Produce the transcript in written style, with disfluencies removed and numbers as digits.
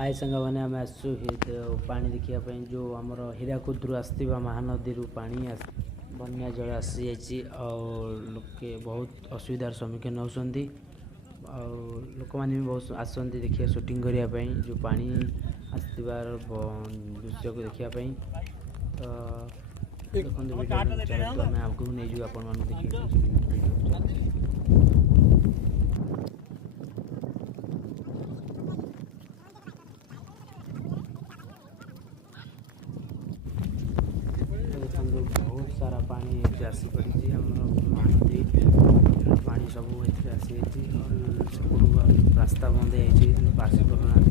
हाय सांग मैंने आम आसु पानी देखा जो आमर हीराकुद आसवा महानदी पानी बन्या जल आसी लोके बहुत असुविधार सम्मुखीन होती लोक मैंने भी बहुत आसती देखिए शूटिंग करने जो पानी आसबार दृश्य को देखापी तो देखते आम आगे नहीं जाऊ आपण देखिए बहुत सारा पानी आसी पड़ी महानदी पानी सब आसी रास्ता बंद है आसी पार